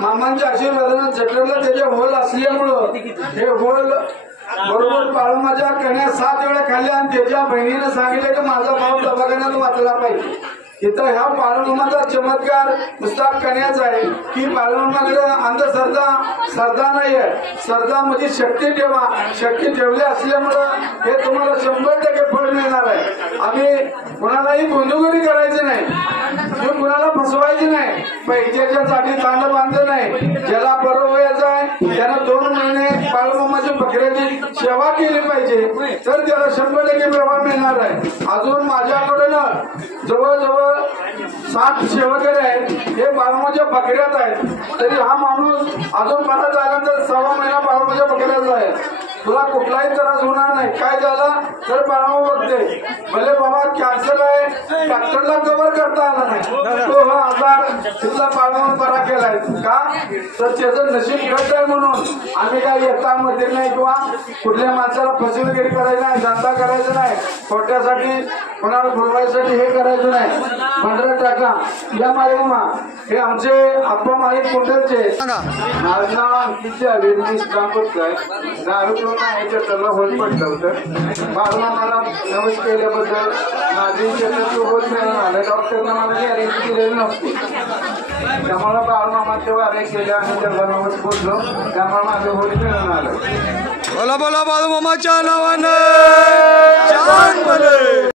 मामांच्या आशीर्वादाने जठरला त्याचे होल असल्यामुळं हे होल बरोबर बाळूमाच्या कन्या 7 वेळा खाल्ल्या आणि त्याच्या बहिणीने सांगितलं की माझा भाऊ दवाखान्यात वाचला पाहिजे. इथं ह्या बाळूमामाचा चमत्कार नुसता कन्याच आहे की बाळूमामाकडे श्रद्धा नाहीये. श्रद्धा म्हणजे शक्ती ठेवा. शक्ती ठेवली असल्यामुळं हे तुम्हाला 100% फळ मिळणार आहे. आम्ही कुणालाही गुंतवणूक करायची नाही, कुणाला फसवायची नाही, पैशाच्या साठी चांगलं बांधलं नाही. ज्याला बरं व्हायचं आहे त्यानं 2 महिने बाळूमामाच्या बकऱ्याची सेवा केली पाहिजे तर त्याला 100% व्यवहार मिळणार आहे. अजून माझ्याकडून जवळजवळ 7 सेवकरी आहेत, हे बाळूमामाच्या बकऱ्यात आहेत. तरी हा माणूस अजून परत झाल्यानंतर 6 महिना बाळूमामाच्या बकऱ्यात आहे. तुला कुठलाही त्रास होणार नाही. काय झाला तर बाळूमामा बघते भले बाबा कॅन्सर आहे, डॉक्टरला कव्हर करता आला नाही, तो हा आजार तिथला बाळूमामा बरा केलाय का तर त्याचं नशीब घट आहे. म्हणून आम्ही काय येता मध्ये नाही किंवा कुठल्या माणसाला फसवेगिरी करायची नाही, धंदा करायचा नाही, खोट्यासाठी कोणाला बोलवायसाठी हे करायचं नाही. 15 टाका या बाळूमामा हे आमचे आप्पा माळी कोंडलचे. माझं नाव अंकित अभिनय दारू याच्या त्याला होत पडलं होतं. बाळूमामाला नमस्कार केल्याबद्दल माझी जन्माची होत मिळून आलं डॉक्टरनं मला गॅरेंटी दिलेली नव्हती त्यामुळे बाळमामाचे वारे केले आणि जगन्नाथ बोललो त्यामुळे माझं होत मिळून आलं बोला बोला बाळमामाच्या नावानं छान बोले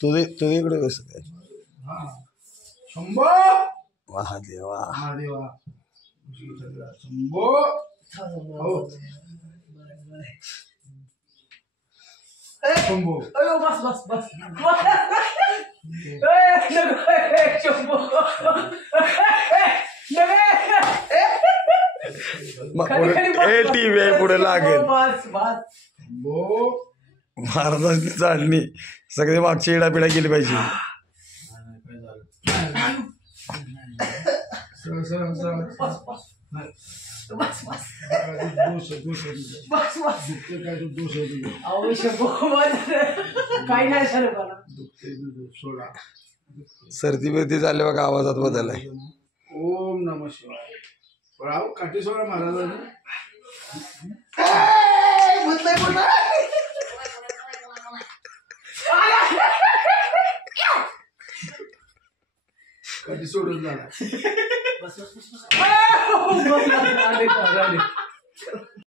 तुझे इकडे कसं काय शंभो महादेवा महादेवा शंभो शंभो बस बस बस शंभो टीव्ही आहे पुढे लागेल शंभो महाराजांची चालणी सगळे मागची इडापिडा केली पाहिजे काही नाही झालं मला सर्दी बिर्दी झाली बघा आवाजात बदल आहे ओम नमः शिवाय काटेश्वर महाराजांनी कधी सोडून झाला बस बस बस